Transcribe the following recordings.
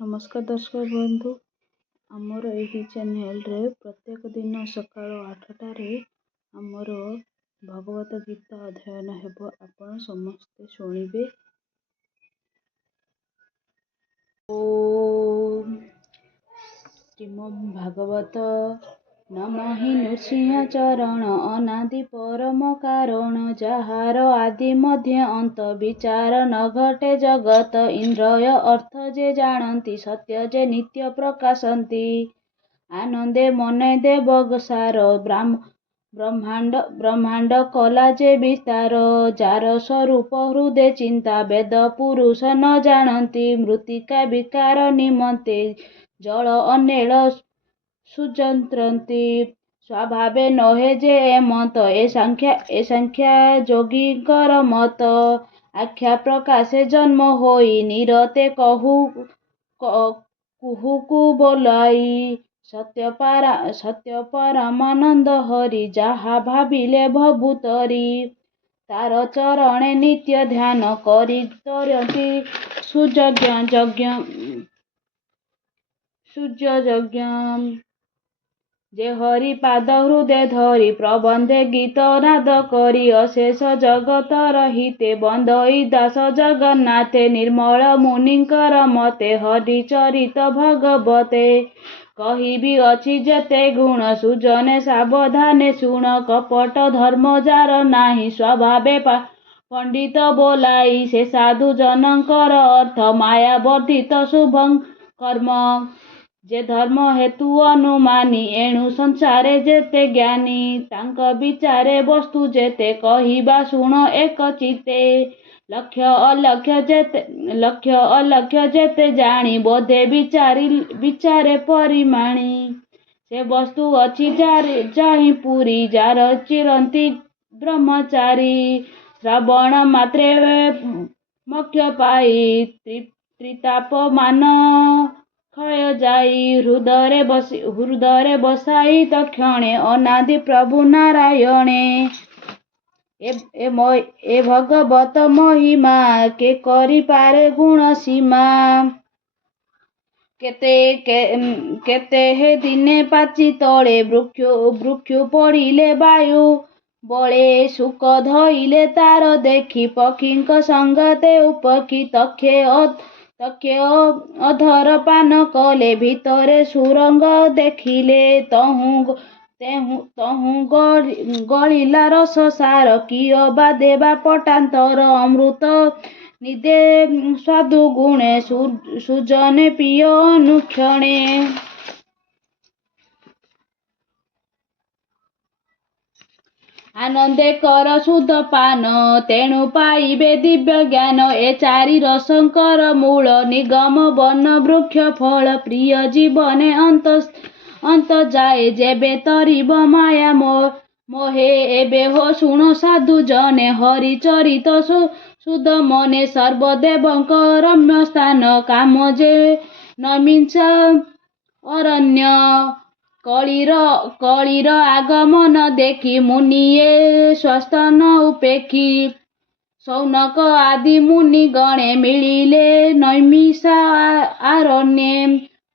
नमस्कार दर्शक बंधु आमर यही चैनल रे प्रत्येक दिन सकाळ 8टारे आमर भगवत गीता अध्ययन हेब आपण समस्ते शुणिबे। ओम श्रीमद् भागवत नमः हि नृसिंह चरण अनादि परम कारण जहार आदि मध्य अंत विचार न घटे जगत इंद्रिय अर्थ जे जानती सत्य जे नित्य प्रकाशंती आनंदे मने देव सार ब्रह्मांड कला जे विस्तार जार स्वरूप हृदय चिंता वेद पुरुष न जानती मृत्तिका विकार निमंते जल अनेल सुजंत्रंती स्वभावे नहे जे मत ए संख्या जोगीकर मत आख्या प्रकाशे जन्म होई निरते कुहुकु बोलाई सत्य परमानंद हरि जहा भाविले भभूतरी तार चरणे नित्य ध्यान करी तरती सूर्य जे हरि पाद हृदय धरी प्रबंधे गीत नाद करी अशेष जगत रहिते बंदई दास जगन्नाथे निर्मल मुनिकर मते हरि चरित भगवते कहिबी अछि जेते गुण सुजने सावधाने शुण कपट धर्म जार नाही स्वभावे पंडित बोलाई से साधु जनकर अर्थ माया वर्धित शुभं कर्म जे धर्म हेतु अनुमानी एणु संसारे जेते ज्ञानी तांक विचारे वस्तु जेते कहिबा शुण एक चिते लक्ष्य अलक्ष्य जेते जानी बोधे विचारे परिमाणी से वस्तु अछि जाहि पुरी जार चिरंती ब्रह्मचारी श्रवण मात्रे मुख्य पाई त्रिताप मान क्षय जाई हृदय बसाई तक्षणे अनादि प्रभु नारायणे ए भगवत महिमा के करी पारे गुण सीमा केते हे दिने पाची तले वृक्ष पड़िले वायु बळे सुख धइले तार देखी पक्षीक संगते उपकी तक्षे अधर पान कले भितरे सुरंग देखिले तहु गलिला रस सार किय बा देवा पटांतर अमृत निदे स्वादु गुणे सुजने पिय अनुक्षणे आनंदे कर शुद्ध पान तेणु पाइबे दिव्य ज्ञान ए चारि रसंकर मूल निगम वन वृक्ष फल प्रिय जीवने अंत जाए जेबे तरिब माया मोहे एबे हो शुण साधु जने हरि चरित शुद्ध मने सर्वदेवंक रम्य स्थान काम जे नमिंसा अरण्य कलिर आगमन देखी मुनिये स्वस्थान उपेक्षी सौनक आदि मुनि गणे मिलिले नैमिषा आरण्ये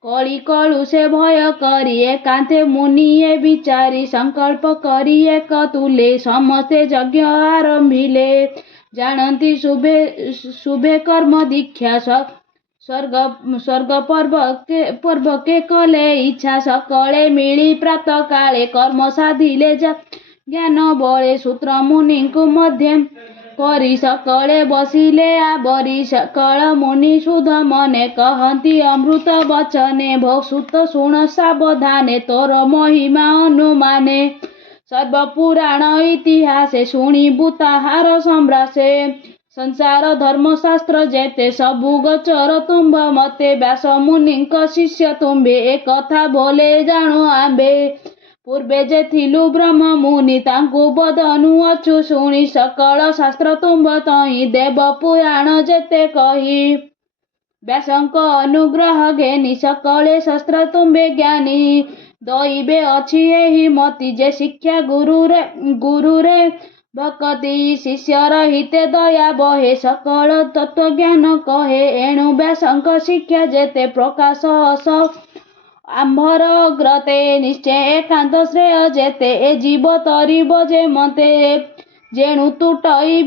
कली कलु से भय करी एकांते मुनिये विचारी संकल्प करी एक तुले समस्ते यज्ञ आरंभिले जानती शुभे कर्म दीक्षा स्वर्ग पर्व के कले इच्छा सकले मिली प्रात काले कर्म साधिले ज्ञान बळे सूत्र मुनि को मध्य करी सकले बसिले आवरी सकल मुनि शुद्ध मने कहती अमृत वचने भसुत शुण सावधाने तोर महिमा अनुमाने सर्व पुराण इतिहासे शुणी बुताहार सम्रासे संसार धर्मशास्त्र जेते सबु गोचर तुम्भ मते व्यास मुनिक शिष्य तुम्भे ए कथा बोले जाणु आंबे पूर्वे जे थिलु ब्रह्म मुनि तांकु बदनु अछु शुणी सकल शास्त्र तुम्भ तहि देव पुराण जेते कही व्यासंक अनुग्रह घेनी सकले शास्त्र तुम्भे ज्ञानी दैबे अछि एहि मति जे शिक्षा गुरु रे भक्ति शिष्यर हिते दया बहे सकल तत्वज्ञान कहे एणु व्यासଙ୍କ शिक्षा जेते प्रकाश अस आम्भर ग्रते निश्चय एकांत श्रेय जेते ए जीव तरिब जे मते जेणु तुटई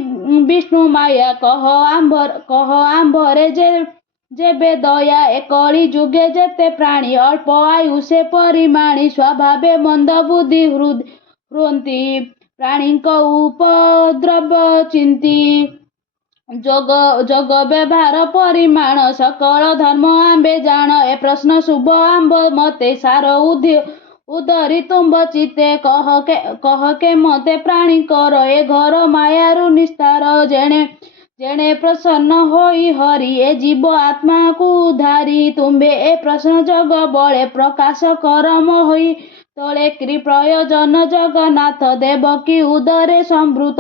विष्णु माया कह आम्भरे जेबे दया एकली जुगे जेते प्राणी अल्प आयु से परिमाणी स्वभावे मंद बुद्धि हृंती प्राणी को उपद्रव चिंती जोग व्यवहार परिमाण सकल धर्म आंबे जान ए प्रश्न शुभ आंब मते सार उदरी तुम्ब चिते कह के मते प्राणी कर ए घर मायारु निस्तार जेणे प्रसन्न होई हरि ए जीव आत्मा को धारी तुम्बे ए प्रश्न जग बळे प्रकाश कर मोहि तले प्रयोजन जगन्नाथ देवकी उदरे संभृत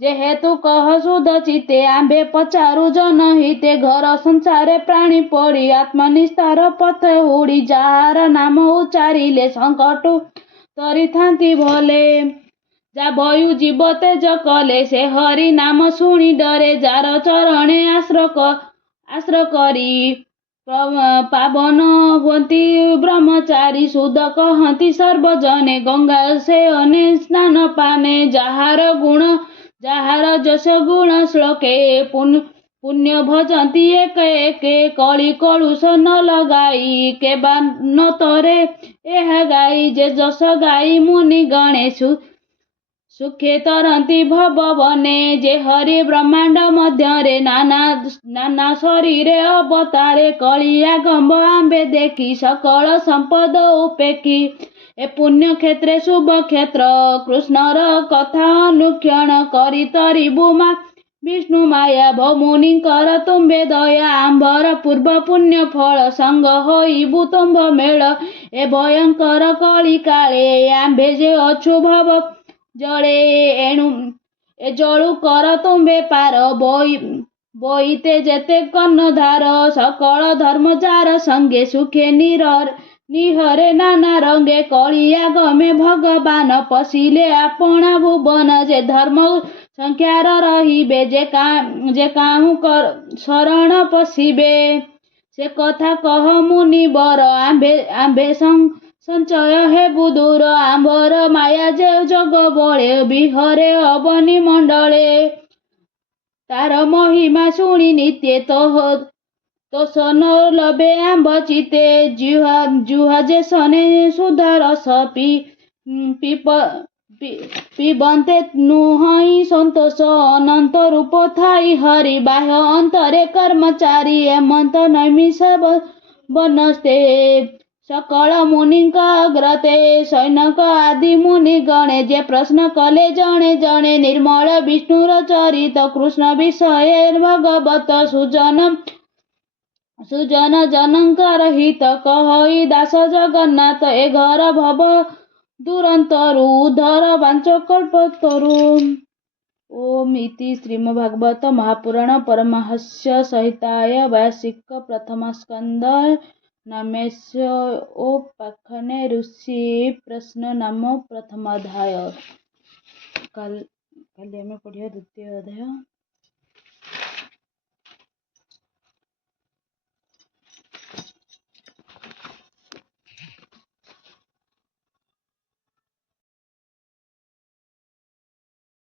जेहेतु कह सुध चिते आंबे पचारु जन हिते घर संसारे प्राणी पड़ी आत्मनिस्तार पथ हुड़ी जार नाम उच्चारिले संकट तरी थांती भले जा बयु जीव तेज कले से हरि नाम शुणी डरे जार चरणे आश्र करी पावन होती ब्रह्मचारी सुद कहती सर्वजने गंगा से अने स्नान पाने जाहार जस गुण श्लोके पुण्य भजंती एक कली कलुष न लगाई के न तरे एह गाई जे जस गाई मुनि गणेशु सुखे तरंती भवने जे हरि ब्रह्मांड मध्य नाना शरीरे अवतारे कलिया गंब आंबे देखी सकल संपद उपेक्षी ए पुण्य क्षेत्रे शुभ क्षेत्र कृष्णर कथा अनुक्षण करी तरी बुमा विष्णु माया भमुनि कर तुम्बे दया आंबर पूर्व पुण्य फल संग होइबु तुम्भ मेल ए भयंकर कली काले आंबे जे अशुभ जड़े एणु ए जड़ु कर तुम्बे पार बोईते जेते कर्णधार सकल धर्म जार संगे सुखे निहरे नाना रंगे कलिया गमे भगवान पशिले आपना भुवन जे धर्म संख्यार रहिबे जे काहू कर शरण पशिबे से कथा कह मुनि बर आंबे संचय हे बुदूर आंबर माया जे जग बळे बिहरे अवनी मंडले तार महिमा शुणी नित्ये तो सन लबे आंब चिते जुहा जे सने सुधा रस पिबंते नुहई संतोष अनंत रूप थाई हरि बाह्य अंतरे कर्मचारी एमंत नैमिष बनस्ते सकल मुनिक अग्रते सैनक आदि मुनि गणे जे प्रश्न कले जणे जणे निर्मल विष्णुर चरित कृष्ण विषये भगवत सुजन जनकर हित कहई दास जगन्नाथ ए घर भव दुरंतरु उद्धर वांचकल्पतरु। ओम इति श्रीमद्भागवत महापुराण परमहंस संहिताय वैयासिक प्रथम स्कंद नामेस्योपाख्याने ऋषि प्रश्न नाम प्रथम अध्याय। काली आमे पढ़िया द्वितीय अध्याय।